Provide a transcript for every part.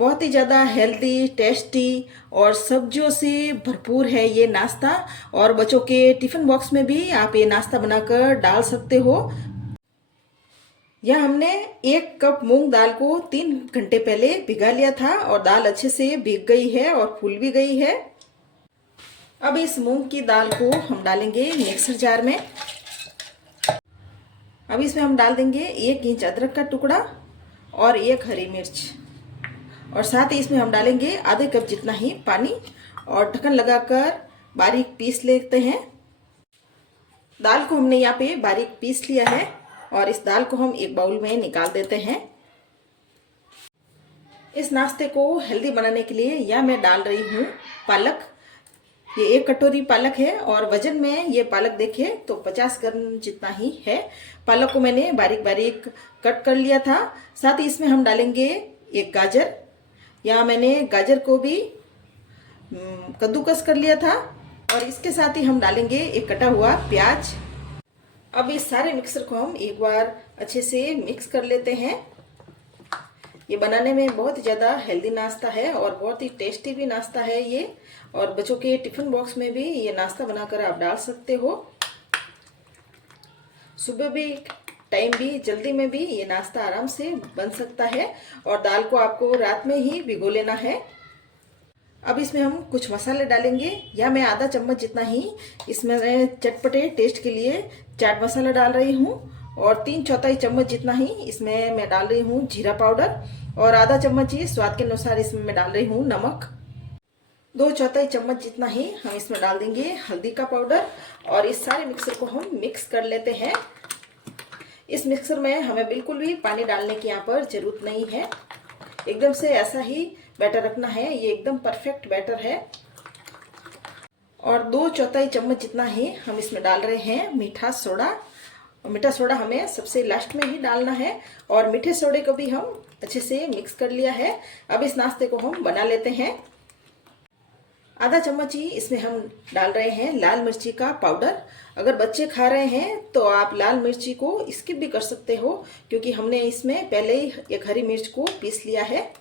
बहुत ही ज़्यादा healthy, tasty और सब्जियों से भरपूर है ये नाश्ता। और बच्चों के टिफ़िन बॉक्स में भी आप ये नाश्ता बनाकर डाल सकते हो। यह हमने 1 कप मूंग दाल को 3 घंटे पहले भिगा लिया था और दाल अच्छे से भीग गई है और फूल भी गई है। अब इस मूंग की दाल को हम डालेंगे मिक्सर जार में। अब इसमें हम डाल देंगे 1 इंच अदरक का टुकड़ा और 1 हरी मिर्च, और साथ ही इसमें हम डालेंगे आधे कप जितना ही पानी और ढक्कन लगाकर बारीक पीस लेते हैं। दाल को हमने यहाँ पे बारीक पीस लिया है और इस दाल को हम एक बाउल में निकाल देते हैं। इस नाश्ते को हेल्दी बनाने के लिए यह मैं डाल रही हूँ पालक। ये 1 कटोरी पालक है और वजन में ये पालक देखिए तो 50 ग्राम जितना ही है। पालक को मैंने बारीक बारीक कट कर लिया था। साथ ही इसमें हम डालेंगे 1 गाजर। यहाँ मैंने गाजर को भी कद्दूकस कर लिया था और इसके साथ ही हम डालेंगे 1 कटा हुआ प्याज। अब इस सारे मिक्सर को हम एक बार अच्छे से मिक्स कर लेते हैं। ये बनाने में बहुत ही ज़्यादा हेल्दी नाश्ता है और बहुत ही टेस्टी भी नाश्ता है ये। और बच्चों के टिफ़िन बॉक्स में भी ये नाश्ता बनाकर आप डाल सकते हो। सुबह भी टाइम भी जल्दी में भी ये नाश्ता आराम से बन सकता है। और दाल को आपको रात में ही भिगो लेना है। अब इसमें हम कुछ मसाले डालेंगे। या मैं आधा चम्मच जितना ही इसमें चटपटे टेस्ट के लिए चाट मसाला डाल रही हूँ और 3/4 चम्मच जितना ही इसमें मैं डाल रही हूँ जीरा पाउडर और आधा चम्मच ही स्वाद के अनुसार इसमें मैं डाल रही हूँ नमक। 2/4 चम्मच जितना ही हम इसमें डाल देंगे हल्दी का पाउडर और इस सारे मिक्सर को हम मिक्स कर लेते हैं। इस मिक्सर में हमें बिल्कुल भी पानी डालने की यहाँ पर जरूरत नहीं है। एकदम से ऐसा ही बैटर रखना है। ये एकदम परफेक्ट बैटर है। और 2/4 चम्मच जितना ही हम इसमें डाल रहे हैं मीठा सोडा। और मीठा सोडा हमें सबसे लास्ट में ही डालना है। और मीठे सोडे को भी हम अच्छे से मिक्स कर लिया है। अब इस नाश्ते को हम बना लेते हैं। आधा चम्मच ही इसमें हम डाल रहे हैं लाल मिर्ची का पाउडर। अगर बच्चे खा रहे हैं तो आप लाल मिर्ची को स्किप भी कर सकते हो, क्योंकि हमने इसमें पहले ही 1 हरी मिर्च को पीस लिया है।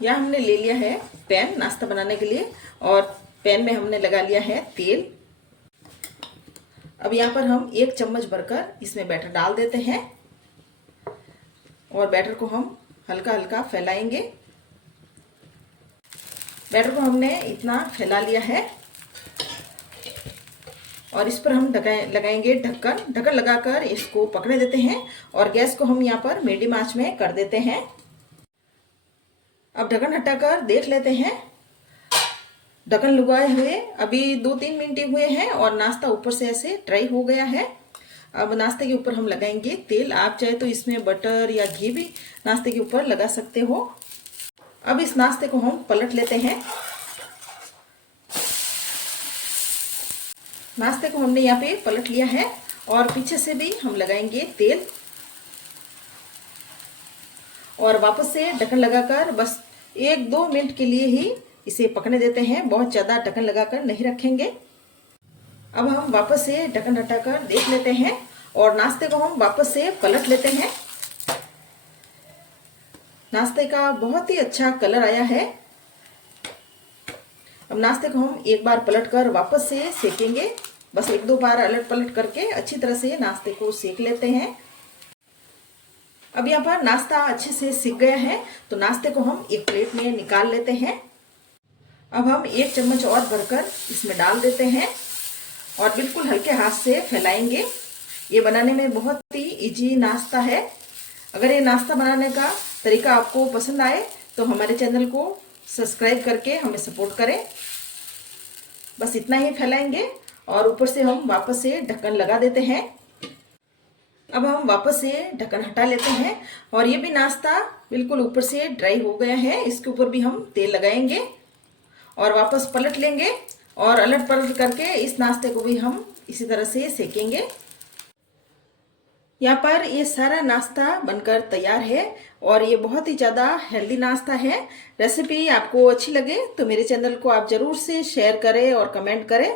यहाँ हमने ले लिया है पैन नाश्ता बनाने के लिए और पैन में हमने लगा लिया है तेल। अब यहाँ पर हम 1 चम्मच भरकर इसमें बैटर डाल देते हैं और बैटर को हम हल्का हल्का फैलाएंगे। बैटर को हमने इतना फैला लिया है और इस पर हम लगाएंगे ढक्कन। ढक्कन लगाकर इसको पकड़े देते हैं और गैस को हम यहाँ पर मीडियम आंच में कर देते हैं। अब ढक्कन हटाकर देख लेते हैं। ढक्कन लगाए हुए अभी 2-3 मिनट हुए हैं और नाश्ता ऊपर से ऐसे ड्राई हो गया है। अब नाश्ते के ऊपर हम लगाएंगे तेल। आप चाहे तो इसमें बटर या घी भी नाश्ते के ऊपर लगा सकते हो। अब इस नाश्ते को हम पलट लेते हैं। नाश्ते को हमने यहाँ पे पलट लिया है और पीछे से भी हम लगाएंगे तेल और वापस से ढक्कन लगाकर बस 1-2 मिनट के लिए ही इसे पकने देते हैं। बहुत ज़्यादा ढक्कन लगाकर नहीं रखेंगे। अब हम वापस से ढक्कन हटाकर देख लेते हैं और नाश्ते को हम वापस से पलट लेते हैं। नाश्ते का बहुत ही अच्छा कलर आया है। अब नाश्ते को हम एक बार पलटकर वापस से सेकेंगे। बस 1-2 बार अलट पलट करके अच्छी तरह से नाश्ते को सेक लेते हैं। अब यहाँ पर नाश्ता अच्छे से सिक गया है तो नाश्ते को हम एक प्लेट में निकाल लेते हैं। अब हम 1 चम्मच और भरकर इसमें डाल देते हैं और बिल्कुल हल्के हाथ से फैलाएंगे। ये बनाने में बहुत ही इजी नाश्ता है। अगर ये नाश्ता बनाने का तरीका आपको पसंद आए तो हमारे चैनल को सब्सक्राइब करके हमें सपोर्ट करें। बस इतना ही फैलाएंगे और ऊपर से हम वापस से ढक्कन लगा देते हैं। अब हम वापस से ढक्कन हटा लेते हैं और ये भी नाश्ता बिल्कुल ऊपर से ड्राई हो गया है। इसके ऊपर भी हम तेल लगाएंगे और वापस पलट लेंगे और अलट पलट करके इस नाश्ते को भी हम इसी तरह से सेकेंगे। यहाँ पर ये सारा नाश्ता बनकर तैयार है और ये बहुत ही ज़्यादा हेल्दी नाश्ता है। रेसिपी आपको अच्छी लगे तो मेरे चैनल को आप ज़रूर से शेयर करें और कमेंट करें।